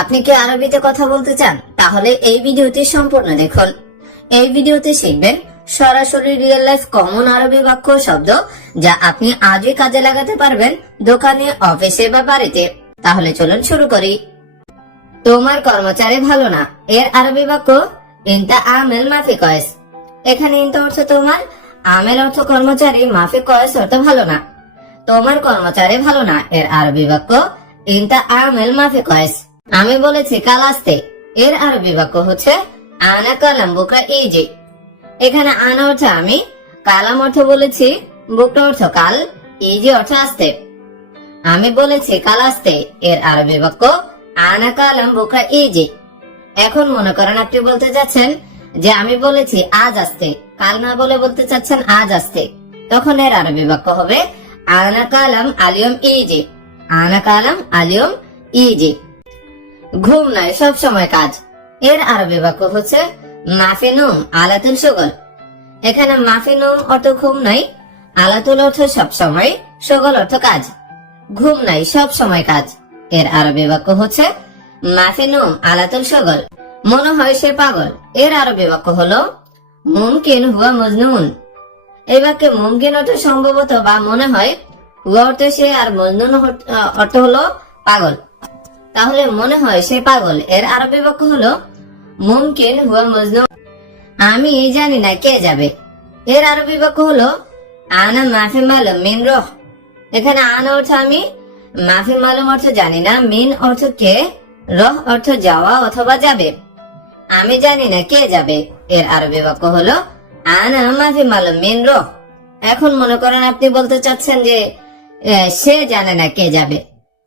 আপনি কি আরবিতে কথা বলতে চান? তাহলে এই ভিডিওটি সম্পূর্ণ দেখুন। এই ভিডিওতে শিখবেন সরাসরি রিয়েল লাইফ কমন আরবি বাক্য ও শব্দ, যা আপনি আজই কাজে লাগাতে পারবেন দোকানে, অফিসে বা বাড়িতে। তাহলে চলুন শুরু করি। তোমার কর্মচারী ভালো না এর আরবি বাক্য ইনতা আমেল মাফি কয়েস। এখানে ইনতা অর্থ তোমার, আমেল অর্থ কর্মচারী, মাফি কয়েস অর্থ ভালো না। তোমার কর্মচারী ভালো না এর আরবি বাক্য ইনতা আমেল মাফি কয়েস। আমি বলেছি কাল আসতে, এর আরবি বাক্য হচ্ছে আনা কালাম বুকরা ইজি। এখানে আনা অর্থ আমি, কালাম অর্থ বলেছি, বুকরা অর্থ কাল, ইজি অর্থ আসতে। আমি বলেছি কাল আসতে এর আরবি বাক্য আনা কালাম বুকরা ইজি। এখন মনে করেন আপনি বলতে যাচ্ছেন যে আমি বলেছি আজ আসতে, কাল না বলে বলতে চাচ্ছেন আজ আসতে, তখন এর আরবি বাক্য হবে আনা কালাম আলিয়ম ইজি। আনা কালাম আলিয়ম ইজি। ঘুম নয় সব সময় কাজ, এর আরবি বাক্য হচ্ছে মাফি নুম আলাতুল শুগল। এখানে মাফি নুম অর্থ ঘুম নাই, আলাতুল অর্থ সব সময়, শুগল অর্থ কাজ। ঘুম নাই সব সময় কাজ, এর আরবি বাক্য হচ্ছে মাফি নুম আলাতুল শুগল। মনে হয় সে পাগল, এর আরবি বাক্য হলো মুমকিন হুয়া মজনুন। এই বাক্যে মুমকিন অর্থ সম্ভবত বা মনে হয়, হুয়া অর্থ সে, আর মজনুন অর্থ হলো পাগল। তাহলে মনে হয় সে পাগল এর আরবি বাক্য হলো মুমকিন হুয়া মজনুন। আমি জানি না কে যাবে, এর আরবি বাক্য হলো আনা মাফি মালুম মিন রহ। এখানে আনা অর্থ আমি, মাফি মালুম অর্থ জানি না, মিন অর্থ কে, রহ অর্থ যাওয়া অথবা যাবে। আমি জানি না কে যাবে এর আরবি বাক্য হলো আনা মাফি মালুম মিন রহ। এখন মনে করেন আপনি বলতে চাচ্ছেন যে সে জানে না কে যাবে,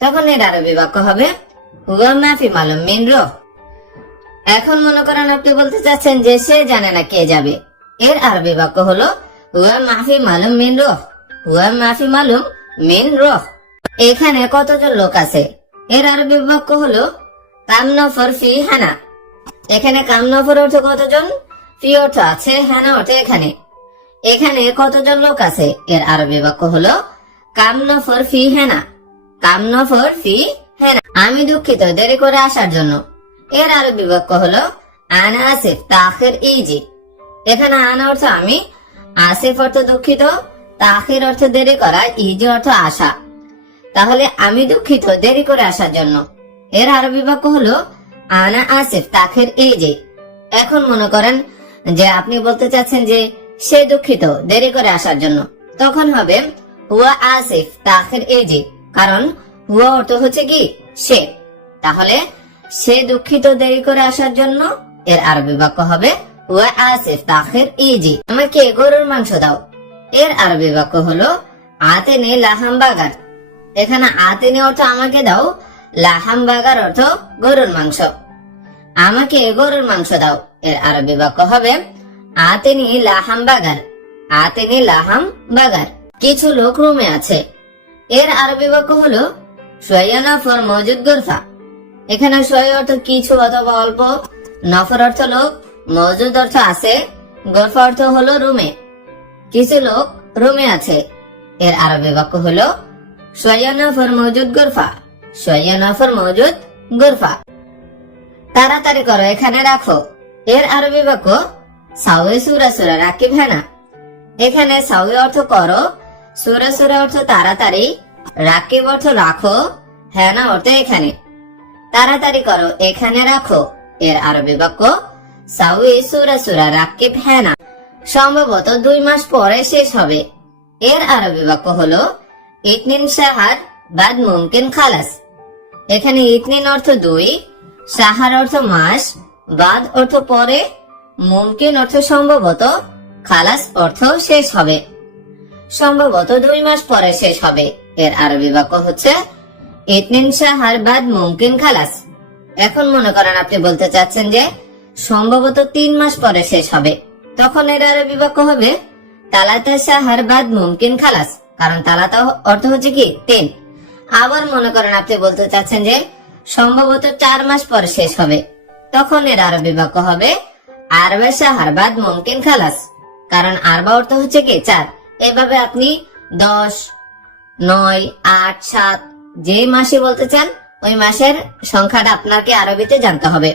তখন এর আরবি বাক্য হবে হুয়া মাফি মালুম মিন রহ। এখন মনে করেন আপনি বলতে চাচ্ছেন যে সে জানে না কে যাবে, এর আরবি বাক্য হলো হুয়া মাফি মালুম মিন রহ। হুয়া মাফি মালুম মিন রহ। এখানে কতজন লোক আছে, এর আরবি বাক্য হলো কাম নফর ফি হানা। এখানে কাম নফর অর্থ কতজন, ফি অর্থ আছে, হানা অর্থ এখানে। এখানে কতজন লোক আছে, এর আরবি বাক্য হলো কাম নফর ফি হানা। কাম নফর ফি হানা। আমি দুঃখিত দেরি করে আসার জন্য, এর আরবি বাক্য হলো আনা আসিফ তাখির ইজি। এখানে আনা অর্থ আমি, আসিফ অর্থ দুঃখিত, তাখির অর্থ দেরি করা, ইজি অর্থ আসা। তাহলে আমি দুঃখিত দেরি করে আসার জন্য, এর আরবি বাক্য হলো আনা আসিফ তাখির ইজি। এখন মনে করেন যে আপনি বলতে চাচ্ছেন যে সে দুঃখিত দেরি করে আসার জন্য, তখন হবে হুয়া আসিফ তাখির ইজি, কারণ হুয়া অর্থ হচ্ছে কি সে। তাহলে সে দুঃখিত দেরি করে আসার জন্য, এর আরবি বাক্য হবে হুয়া আসিফ তাখির ইজি। আমাকে গরুর মাংস দাও, এর আরবি বাক্য হলো আতেনে লাহাম বাগার। এখানে আতেনে অর্থ আমাকে দাও, লাহাম বাগার অর্থ গরুর মাংস। আমাকে গরুর মাংস দাও, এর আরবি বাক্য হবে আতেনি লাহাম বাগার। আতেনি লাহাম বাগার। কিছু লোক রুমে আছে, এর আরবি বাক্য হলো শোয়া নফর মজুদ গোরফা। এখানে শোয়া অর্থ কিছু অথবা অল্প, নফর অর্থ লোক, মজুদ অর্থ আছে, গোরফা অর্থ হলো রুমে। কিছু লোক রুমে আছে, এর আরবি বাক্য হলো শোয়া নফর মজুদ গোরফা। শোয়া নফর মজুদ গোরফা। তাড়াতাড়ি করো এখানে রাখো, এর আরবি বাক্য সাউয়ে সুরা সুরা রাকিব হানা। এখানে সাউয়ে অর্থ করো, সুরা সুরা অর্থ তাড়াতাড়ি, রাকিব অর্থ রাখো, হানা অর্থ এখানে। তাড়াতাড়ি করো এখানে রাখো, এর আরবি বাক্য সাউয়ে সুরা সুরা রাকিব হানা। সম্ভবত 2 মাস পরে শেষ হবে, এর আরবি বাক্য হলো ইতনিন শাহর বাদ মুমকিন খালাস। এখানে ইতনিন অর্থ 2, শাহর অর্থ মাস, বাদ অর্থ পরে, মুমকিন অর্থ সম্ভবত, খালাস অর্থ শেষ হবে। সম্ভবত 2 মাস পরে শেষ হবে, এর আরবি বাক্য হচ্ছে ইতনিন শাহর বাদ মুমকিন খালাস। এখন মনে করেন আপনি বলতে চাচ্ছেন যে সম্ভবত 3 মাস পরে শেষ হবে, তখন এর আরবি বাক্য হবে তালাতা শাহর বাদ মুমকিন খালাস, কারণ তালাতা অর্থ হচ্ছে কি 3। আবার মনে করেন আপনি বলতে চাচ্ছেন যে সম্ভবত 4 মাস পরে শেষ হবে, তখন এর আরবি বাক্য হবে আরবা শাহর বাদ মুমকিন খালাস, কারণ আরবা অর্থ হচ্ছে কি 4। এভাবে আপনি 10, 9, 8, 7 যে মাসে বলতে চান ওই মাসের সংখ্যাটা আপনাকে আরবিতে জানতে হবে।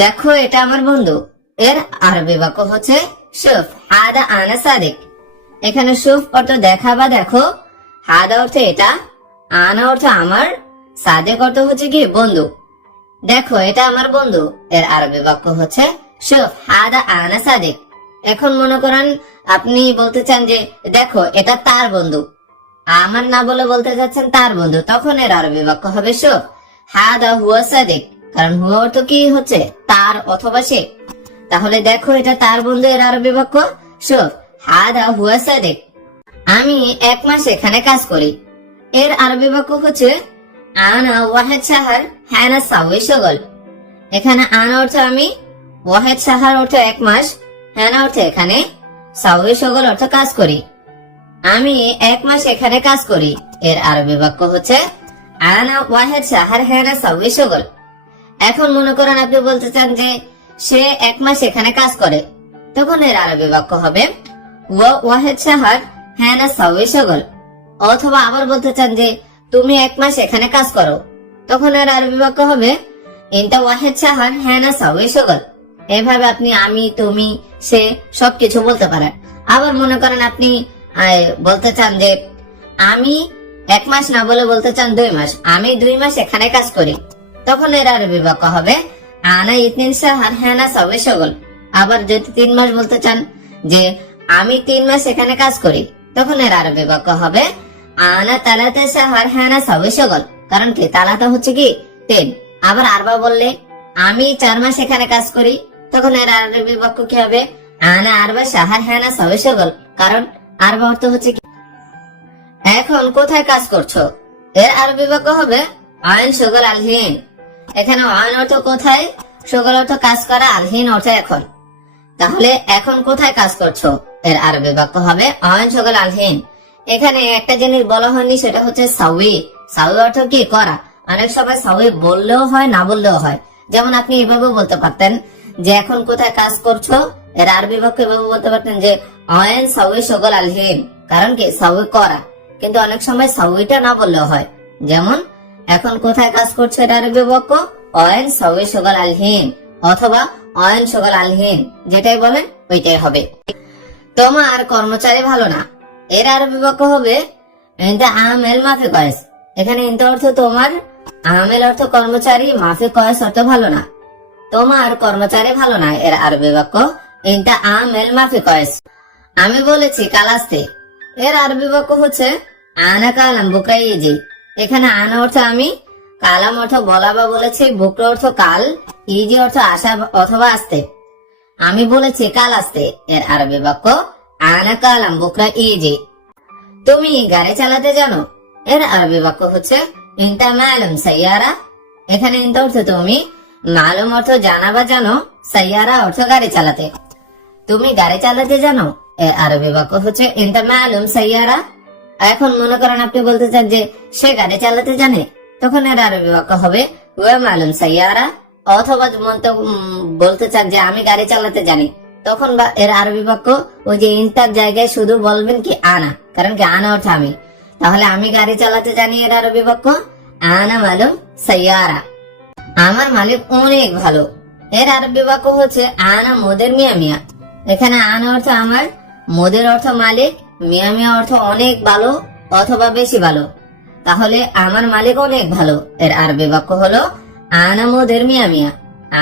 দেখো এটা আমার বন্ধু, এর আরবি বাক্য হচ্ছে শুফ হাদা আনা সাদিক। এখানে শুফ অর্থ দেখা বা দেখো, হাদা অর্থ এটা, আনা অর্থ আমার, সাদেক অর্থ হচ্ছে কি বন্ধু। দেখো এটা আমার বন্ধু, এর আরবি বাক্য হচ্ছে শুফ হাদা আনা সাদিক। এখন মনে করেন আপনি বলতে চান যে দেখো এটা তার বন্ধু, আমার না বলে বলতে চাচ্ছেন তার বন্ধু, তখন এর আরবি বাক্য হবে শুফ হাদা হুয়া সাদিক। কারণ হুয়া অর্থ কি হচ্ছে তার অথবা সে। তাহলে দেখো এটা তার বন্ধু, এর আরবি বাক্য শুফ হাদা হুয়া সাদিক। আমি 1 মাস এখানে কাজ করি, এর আরবি বাক্য হচ্ছে আনা ওয়াহেদ শাহর হ্যানা সাউই শগল। এখানে আনা অর্থ আমি, ওয়াহেদ শাহর অর্থ 1 মাস, হ্যানা অর্থ এখানে, সাউই শগল অর্থ কাজ করি। আমি 1 মাস এখানে কাজ করি, এর আরবি বাক্য হচ্ছে আনা ওয়াহেদ শাহর হ্যানা সাউই শগল। এখন মনে করেন আপনি বলতে চান যে সে 1 মাস এখানে কাজ করে, তখন এর আরবি বাক্য হবে ওয়াহেদ শাহর হ্যানা সাউই শগল। অথবা আবার বলতে চান যে তুমি 1 মাস এখানে কাজ করো, তখন এর আরবি বাক্য হবে ইনতা ওয়াহেদ শাহর হ্যানা সাউই শগল। এভাবে আপনি আমি, তুমি, সে সবকিছু বলতে পারেন। আবার মনে করেন আপনি বলতে চান যে আমি 1 মাস না বলে বলতে চান 2 মাস, আমি 2 মাস এখানে কাজ করি, তখন এর আরবি বাক্য হবে আনা ইতনিন শাহর হ্যানা সাউই শগল। আবার যদি 3 মাস বলতে চান যে আমি 3 মাস এখানে কাজ করি, তখন এর আরবি বাক্য হবে আনা তালাতে শাহর হ্যানা সাউই শগল। কারণ কি তালাতা হচ্ছে কি 3। আবার আরবা বললে আমি 4 মাস এখানে কাজ করি, তখন এর আরবি বাক্য কি হবে আনা আরবা শাহর হ্যানা সাউই শগল। কারণ আরবা অর্থ হচ্ছে কি। এখন কোথায় কাজ করছো, এর আরবি বাক্য হবে আইন শগল আলহীন। এখানে আইন অর্থ কোথায়, শগল অর্থ কাজ করা, আলহীন অর্থ এখন। তাহলে এখন কোথায় কাজ করছো, এর আরবি বাক্য হবে আইন শগল আলহীন। এখানে একটা জিনিস বলা হয়নি, সেটা হচ্ছে সাউই। সাউই অর্থ কি করা। অনেক সময় সাউই বললেও হয় না বললেও হয়। যেমন আপনি এভাবে বলতে পারতেন যে এখন কোথায় কাজ করছো, এর আরবি বাক্য এভাবে বলতে পারতেন যে আইন সাউই শগল আলহীন। কারণ কি সাউই করা, কিন্তু অনেক সময় সাউইটা না বললেও হয়। যেমন এখন কোথায় কাজ করছো, এর আরবি বাক্য আইন সাউই শগল আলহীন অথবা আইন শগল আলহীন, যেটাই বলেন ওইটাই হবে। তোমার কর্মচারী ভালো না, এর আরবি বাক্য হবে ইনতা আমেল মাফি কয়েস। এখানে ইনতা অর্থ তোমার, আমেল অর্থ কর্মচারী, মাফি কয়েস অর্থ ভালো না। তোমার কর্মচারী ভালো না, এর আরবি বাক্য ইনতা আমেল মাফি কয়েস। আমি বলেছি কাল আসতে, এর আরবি বাক্য হচ্ছে আনা কালাম বুকরা ইজি। এখানে আনা অর্থ আমি, কালাম অর্থ বলা বা বলেছি, বুকরা অর্থ কাল, ইজি অর্থ আসা অথবা আসতে। আমি বলেছি কাল আসতে, এর আরবি বাক্য আনা কালাম বুকরা ইজি। তুমি গাড়ি চালাতে জানো, এর আরবি বাক্য হচ্ছে ইনতা মালুম সাইয়ারা। এখানে ইনতা অর্থ তুমি, মালুম অর্থ জানা বা জানো, সাইয়ারা অর্থ গাড়ি চালাতে। তুমি গাড়ি চালাতে জানো, এর আরবি বাক্য হচ্ছে ইনতা মালুম সাইয়ারা। এখন মনে করেন আপনি বলতে চান যে সে গাড়ি চালাতে জানে, তখন এর আরবি বাক্য হবে ওয়া মালুম সাইয়ারা। অথবা বলতে চান যে আমি গাড়ি চালাতে জানি, তখন এর আরবি বাক্য ওই যে ইনতার জায়গায় শুধু বলবেন কি আনা। কারণ কি আনা অর্থ আমি, তাহলে আমি গাড়ি চালাতে জানি, এর আরবি বাক্য আনা মালুম সাইয়ারা। আমার মালিক অনেক ভালো, এর আরবি বাক্য হচ্ছে আনা মোদের মিয়া মিয়া। এখানে আনা অর্থ আমার, মোদের অর্থ মালিক, মিয়া মিয়া অর্থ অনেক ভালো অথবা বেশি ভালো। তাহলে আমার মালিক অনেক ভালো, এর আরবি বাক্য হলো আনা মোদের মিয়া মিয়া।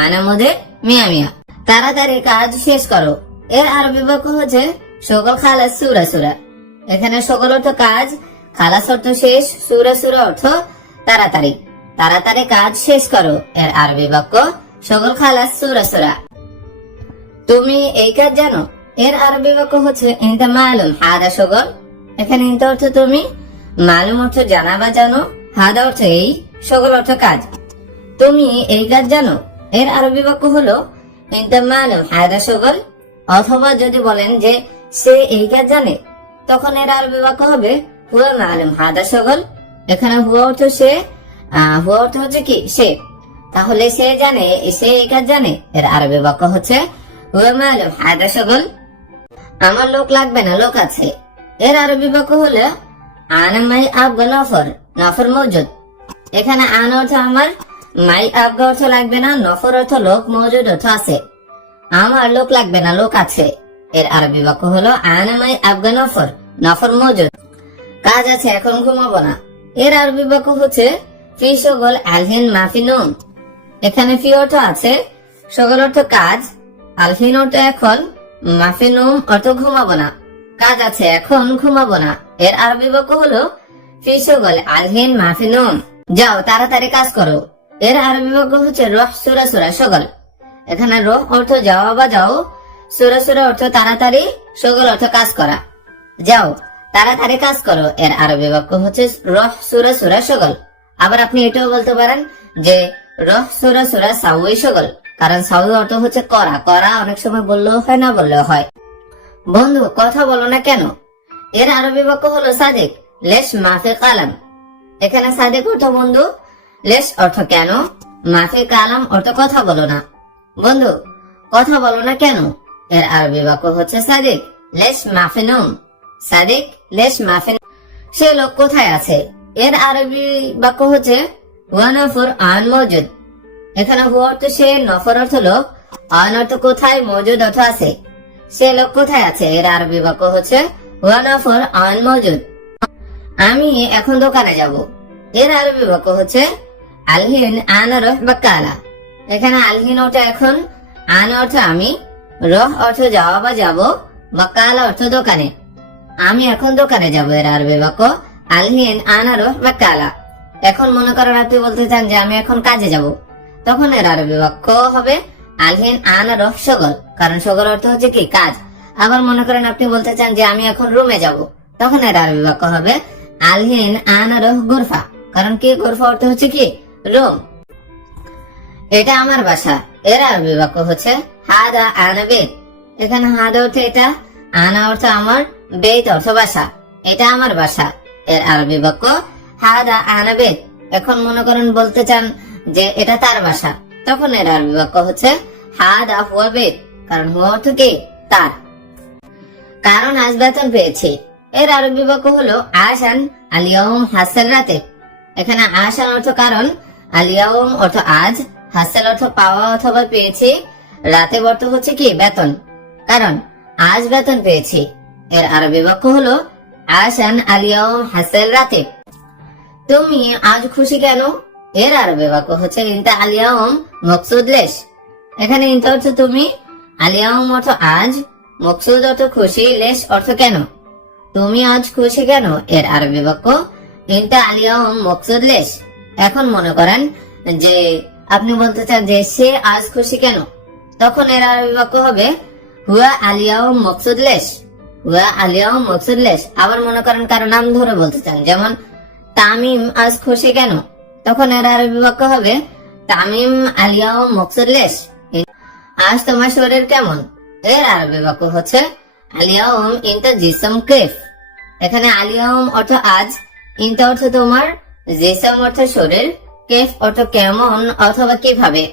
আনা মোদের মিয়া মিয়া। তাড়াতাড়ি কাজ শেষ করো, এর আরবি বাক্য হচ্ছে সকল খালাস সুরা সুরা। এখানে সকল অর্থ কাজ, খালাস অর্থ শেষ, সুরা সুরা অর্থ তাড়াতাড়ি। তাড়াতাড়ি কাজ শেষ করো, এর আরবি বাক্য সকল খালাস সুরা সুরা। তুমি এই কাজ জানো, এর আরবি বাক্য হচ্ছে ইনতা মালুম হাদা সকল। এখানে ইনতা অর্থ তুমি, মালুম অর্থ জানা বা জানো, হাদা অর্থ এই, সকল অর্থ কাজ। তুমি এই কাজ জানো, এর আরবি বাক্য হলো ইনতা মালুম হাদা সকল। অথবা যদি বলেন যে সে এই কাজ জানে, তখন এর আরবি বাক্য হবে হুয়া মালুম হাদা সকল। এখানে হুয়া অর্থ সে, হুয়া অর্থ হচ্ছে কি সে। তাহলে সে জানে, সে এই কাজ জানে, এর আরবি বাক্য হচ্ছে হুয়া মালুম হাদা সকল। আমার লোক লাগবে না, লোক আছে, এর আরবি বাক্য হলো আনা মাই আবগা নফর, নফর মৌজুদ। এখানে আন অর্থ আমার, মাই আবগা অর্থ লাগবে না, নফর অর্থ লোক, মজুদ অর্থ আছে। আমার লোক লাগবে না, লোক আছে। এর আরবি বাক্য হলো আনা মাই আবগা নফর, নফর মজুদ। কাজ আছে, এখন ঘুমাবো না। এর আরবি বাক্য হচ্ছে ফি শগল আলহিন মাফি নুম। এখানে ফি অর্থ আছে, শগল অর্থ কাজ, আলহিন অর্থ এখন, মাফি নুম অর্থ ঘুমাবো না। কাজ আছে, এখন ঘুমাবো না। এর আরবি বাক্য হলো ফি শগল আলহিন মাফি নুম। যাও তাড়াতাড়ি কাজ করো। এর আরবি বাক্য হচ্ছে রহ সুরা সুরা শগল। এখানে রহ অর্থ যাওয়া বা যাও, সুরা সুরা অর্থ তাড়াতাড়ি, শগল অর্থ কাজ করা। যাও তাড়াতাড়ি কাজ করো। এর আরবি বাক্য হচ্ছে রহ সুরা সুরা শগল। আবার আপনি এটাও বলতে পারেন যে রহ সুরা সুরা সাউই শগল, কারণ সাউই অর্থ হচ্ছে করা। করা অনেক সময় বললেও হয়, না বললেও হয়। বন্ধু কথা বলো না কেন? এর আরবি বাক্য হলো সাদিক লেশ মাফি কালাম। এখানে সাদিক অর্থ বন্ধু, লেশ অর্থ কেন, মাফি কালাম অর্থ কথা বলো না। বন্ধু কথা বলো না কেন? এর আরবি বাক্য হচ্ছে সাদিক লেশ মাফি নুম। সাদিক লেশ মাফি। সে লোক কোথায় আছে? এর আরবি বাক্য হচ্ছে হুয়া নফর আন মজুদ। এখানে হুয়া অর্থ সে, নফর অর্থ লোক, আন অর্থ কোথায়, মজুদ অর্থ আছে। সে লোক কোথায় আছে? এর আরবি বাক্য হচ্ছে হুয়া নফর আন মজুদ। আমি এখন দোকানে যাব। এর আরবি বাক্য হচ্ছে আলহিন আনা রহ বাকালা। এখানে আলহিন অর্থ এখন, আন অর্থ আমি, রহ অর্থ যাওয়া বা যাব, বাকালা অর্থ দোকানে। আমি এখন দোকানে যাব। এর আরবি বাক্য আলহিন আনা রহ বাকালা। এখন মনে করেন আপনি বলতে চান যে আমি এখন কাজে যাব, তখন এর আরবি বাক্য হবে আলহিন আনা রহ শগল, কারণ শগল অর্থ হচ্ছে কি কাজ। আবার মনে করেন আপনি বলতে চান যে আমি এখন রুমে যাব, তখন এর আরবি বাক্য হবে আলহিন আনা রহ গুরফা, কারণ কি গুরফা অর্থ হচ্ছে কি রুম। এটা আমার বাসা। এর আরবি বাক্য হচ্ছে হাদা আনা বেত। এখানে হাদা অর্থ এটা, আনা অর্থ আমার, বেত অর্থ বাসা। এটা আমার বাসা। এর আরবি বাক্য হাদা আনা বেত। এখন মনে করেন বলতে চান যে এটা তার বাসা, তখন এর আরবি বাক্য হচ্ছে হাদা হুয়া বেত, কারণ হুয়া অর্থ কি তার। কারণ আজ বেতন পেয়েছি। এর আরবি বাক্য হলো আশান আলিয়াউম হাসাল রাতে। এখানে আশান অর্থ কারণ, আলিয়াউম অর্থ আজ, হাসাল অর্থ পাওয়া অথবা পেয়েছি, রাতে অর্থ হচ্ছে কি বেতন, কারণ আজ বেতন পেয়েছি। এর আরবি বাক্য হলো আশান আলিয়াউম হাসাল রাতে। তুমি আজ খুশি কেন? এর আরবি বাক্য হচ্ছে ইনতা আলিয়াউম মকসুদ লেশ। এখানে ইনতা অর্থ তুমি, আলিয়াউম অর্থ আজ, মকসুদ অর্থ খুশি, লেশ অর্থ কেন। তুমি আজ খুশি কেন? এর আরবি বাক্য ইনতা আলিয়াউম মকসুদ লেশ। এখন মনে করেন যে আপনি বলতে চান যে সে আজ খুশি কেন, তখন এর আরবি বাক্য হবে হুয়া আলিয়াউম মকসুদ লেশ। হুয়া আলিয়াউম মকসুদ লেশ। আবার মনে করেন কারো নাম ধরে বলতে চান, যেমন তামিম আজ খুশি কেন, তখন এর আরবি বাক্য হবে তামিম আলিয়াউম মকসুদ লেশ। আজ তোমার শরীর কেমন? এর আরবি বাক্য হচ্ছে আলিয়াউম ইনতা জিসম কেফ। এখানে আলিয়াউম অর্থ আজ, ইনতা অর্থ তোমার, জিসম অর্থ শরীর, কেফ অর্থ কেমন অথবা কিভাবে।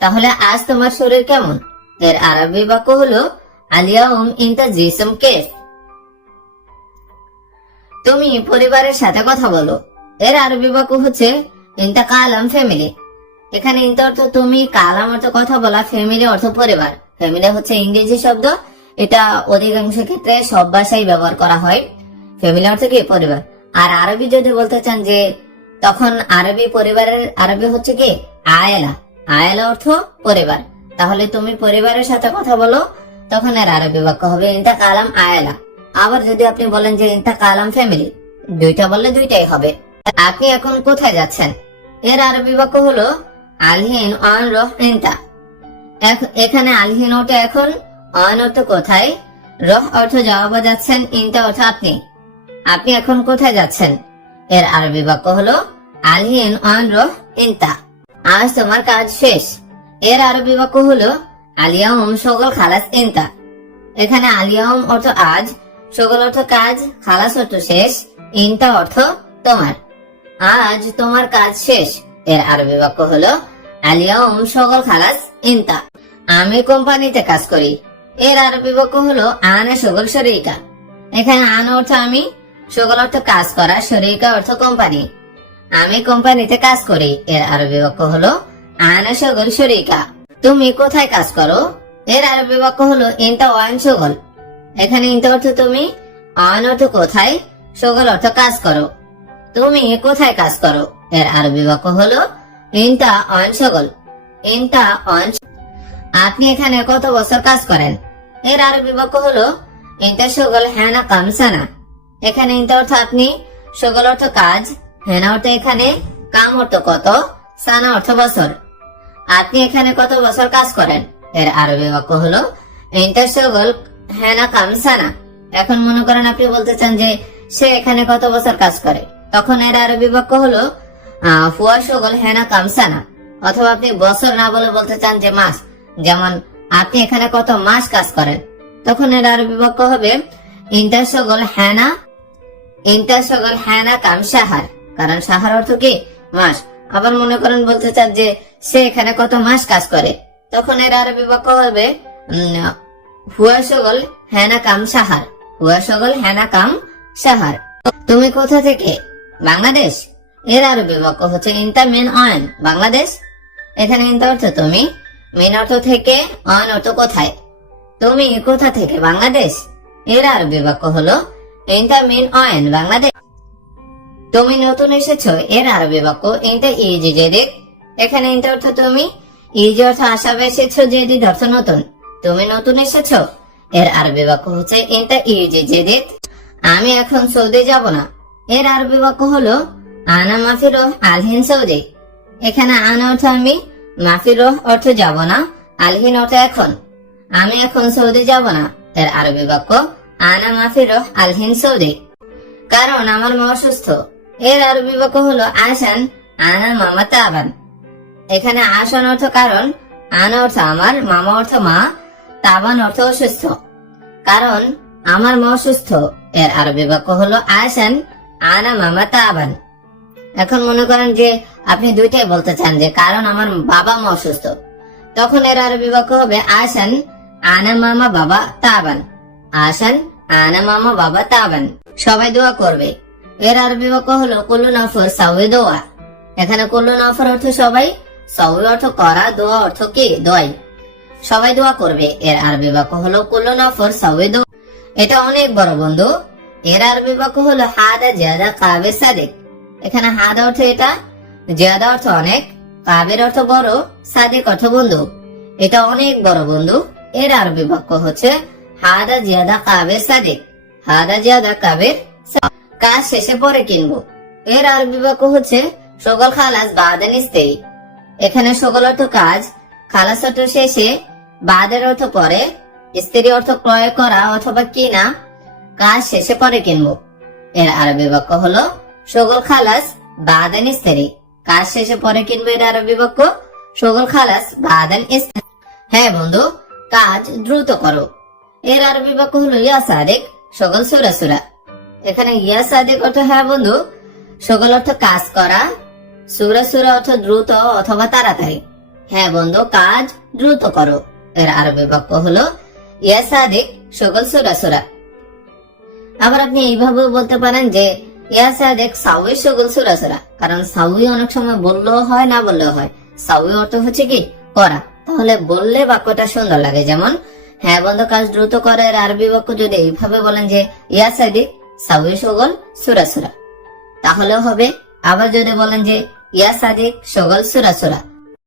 তাহলে আজ তোমার শরীর কেমন? এর আরবি বাক্য হলো আলিয়াউম ইনতা জিসম কেফ। তুমি পরিবারের সাথে কথা বলো। এর আরবি বাক্য হচ্ছে ইনতা কালাম ফ্যামিলি। এখানে ইনতা অর্থ তুমি, কালাম অর্থ কথা বলা, ফ্যামিলি অর্থ পরিবার। ফ্যামিলি হচ্ছে ইংরেজি শব্দ, এটা অধিকাংশ ক্ষেত্রে সব ভাষায় ব্যবহার করা হয়। ফ্যামিলি অর্থ কি পরিবার। আর আরবি যদি বলতে চান যে, তখন আরবি পরিবারের আরবি হচ্ছে কি আয়েলা। আয়েলা অর্থ পরিবার। তাহলে তুমি পরিবারের সাথে কথা বলো, তখন এর আরবি বাক্য হবে ইনতা কালাম আয়েলা। আবার যদি আপনি বলেন যে ইনতা কালাম ফ্যামিলি, দুইটা বললে দুইটাই হবে। আপনি এখন কোথায় যাচ্ছেন? এর আরবি বাক্য হলো আলহিন অন রহ ইনতা। এখানে আলহিন অর্থ এখন, অন অর্থ কোথায়, রহ অর্থ যাওয়া বা যাচ্ছেন, ইনতা অর্থ আপনি। আপনি এখন কোথায় যাচ্ছেন? এর আরবি বাক্য হলো আলহিন অন রহ ইনতা। আজ তোমার কাজ শেষ। এর আরবি বাক্য হলো আলিয়াউম শগল খালাস ইনতা। এখানে আলিয়াউম অর্থ আজ, শগল অর্থ কাজ, খালাস অর্থ শেষ, ইনতা অর্থ তোমার। আজ তোমার কাজ শেষ। এর আরবি বাক্য হলো আলিয়াউম শগল খালাস ইনতা। আমি কোম্পানিতে কাজ করি। এর আরবি বাক্য হলো আনা শগল শরীকা। এখানে আনা অর্থ আমি, শগল অর্থ কাজ করা, শরীকা অর্থ কোম্পানি। আমি কোম্পানিতে কাজ করি এর আরবি বাক্য হলো আনা শগল শরিকা। তুমি কোথায় কাজ করো এর আরবি বাক্য হলো ইনতা ওয়ান শগল। এখানে ইনতা অর্থ তুমি, ওয়ান অর্থ কোথায়, শগল অর্থ কাজ করো। তুমি কোথায় কাজ করো এর আরবি বাক্য হলো ইনতা ওয়ান শগল। ইনতা ওয়ান। আপনি এখানে কত বছর কাজ করেন এর আরবি বাক্য হলো ইনতা শগল হ্যানা কামসানা। এখানে ইনতা অর্থ আপনি, শগল অর্থ কাজ, হেনা অর্থ এখানে, কাম অর্থ কত, সানা অর্থ বছর। আপনি এখানে কত বছর কাজ করেন এর আরবি বাক্য হলো ইনতা শগল হেনা কামসানা। এখন মনে করেন আপনি বলতে চান যে সে এখানে কত বছর কাজ করে, তখন এর আরবি বাক্য হলো ফুয়া শগল হেনা কামসানা। অথবা আপনি বছর না বলে বলতে চান যে মাস, যেমন আপনি এখানে কত মাস কাজ করেন, তখন এর আরবি বাক্য হবে ইনতা শগল হ্যানা কাম সাহার। কারণ সাহার অর্থ কি, মাস। আবার মনে করেন বলতে চান যে সে এখানে কত মাস কাজ করে, তখন এর আরবি বাক্য হবে হুয়া শগল হ্যানা কাম সাহার। হুয়া শগল হ্যানা কাম সাহার। তুমি কোথা থেকে, বাংলাদেশ। এর আরবি বাক্য হচ্ছে ইনতা মিন অন বাংলাদেশ। এখানে ইনতা অর্থ তুমি, মিন অর্থ থেকে, অন অর্থ কোথায়। তুমি কোথা থেকে, বাংলাদেশ। এর আরবি বাক্য হলো ইনতা মিন অন বাংলাদেশ। তুমি নতুন এসেছো এর আরবি বাক্য ইনতা ইজি জেদিদ। এখানে ইনতা অর্থ তুমি, ইজি অর্থ আসাবে এসেছো, জেদিদ অর্থ নতুন। তুমি নতুন এসেছো এর আরবি বাক্য হচ্ছে ইনতা ইজি জেদিদ। আমি এখন সৌদি যাব না এর আরবি বাক্য হলো আনা মাফিরো আলহিন সৌদি। এখানে আনা অর্থ আমি, মাফিরো অর্থ যাব না, আলহিন অর্থ এখন। আমি এখন সৌদি যাব না এর আরবি বাক্য আনা মাফিরো আলহিন সৌদি। কারণ আমার মা অসুস্থ এর আরবি বাক্য হলো আসান আনা মামা তাবান। এখানে আসান অর্থ কারণ, আনা অর্থ আমার, মামা অর্থ মা, তাবান অর্থ অসুস্থ। কারণ আমার মা অসুস্থ এর আরবি বাক্য হলো আসান আনা মামা তাবান। এখন মনে করেন যে আপনি দুইটাই বলতে চান যে কারণ আমার বাবা মা অসুস্থ, তখন এর আরবি বাক্য হবে আসান আনা মামা বাবা তাবান। আসান আনা মামা বাবা তাবান। সবাই দোয়া করবে এর আরবি বাক্য হলো কুল্লু নফর সাউই দোয়া। এখানে কুল্লু নফর অর্থ সবাই, সাউই অর্থ করা, দোয়া অর্থ কি, দোয়াই। সবাই দোয়া করবে এর আরবি বাক্য হলো কুল্লু নফর সাউই দোয়া। এটা অনেক বড় বন্ধু এর আরবি বাক্য হলো হাদা জিয়াদা কাবে সাদিক। এখানে হাদা অর্থ এটা, জিয়াদা অর্থ অনেক, কাবের অর্থ বড়, সাদিক অর্থ বন্ধু। এটা অনেক বড় বন্ধু এর আরবি বাক্য হচ্ছে হাদা জিয়াদা কাবে সাদিক। হাদা জিয়াদা কাবের। কাজ শেষে পরে কিনবো এর আরবি বাক্য হচ্ছে শগল খালাস বাদেন ইস্তেই। এখানে শগল অর্থ কাজ, খালাস অর্থ শেষে, বাদের অর্থ পরে, স্ত্রী অর্থ ক্রয় করা অথবা কিনা। কাজ শেষে পরে কিনবো এর আরবি বাক্য হলো শগল খালাস বাদেন ইস্তেরি। কাজ শেষে পরে কিনবো এর আরবি বাক্য শগল খালাস বাদেন ইস্তেরি। হ্যাঁ বন্ধু, কাজ দ্রুত করো এর আরবি বাক্য হলো ইয়া সাদিক শগল সুরা সুরা। এখানে ইয়া সাদিক অর্থ হ্যাঁ বন্ধু, শগল অর্থ কাজ করা, সুরা সুরা অর্থ দ্রুত অথবা তাড়াতাড়ি। হ্যাঁ বন্ধু, কাজ দ্রুত করো এর আরবি বাক্য হলো ইয়া সাদিক শগল সুরা সুরা। আবার আপনি এইভাবেও বলতে পারেন যে ইয়া সাদিক সাউই শগল সুরা সুরা। কারণ সাউই অনেক সময় বললেও হয়, না বললেও হয়। সাউই অর্থ হচ্ছে কি, করা। তাহলে বললে বাক্যটা সুন্দর লাগে। যেমন হ্যাঁ বন্ধু, কাজ দ্রুত করে এর আরবি বাক্য যদি এইভাবে বলেন যে ইয়া সাদিক সাউই শগল সুরা সুরা, তাহলেও হবে। আবার যদি বলেন যে ইয়া সাদিক শগল সুরা সুরা,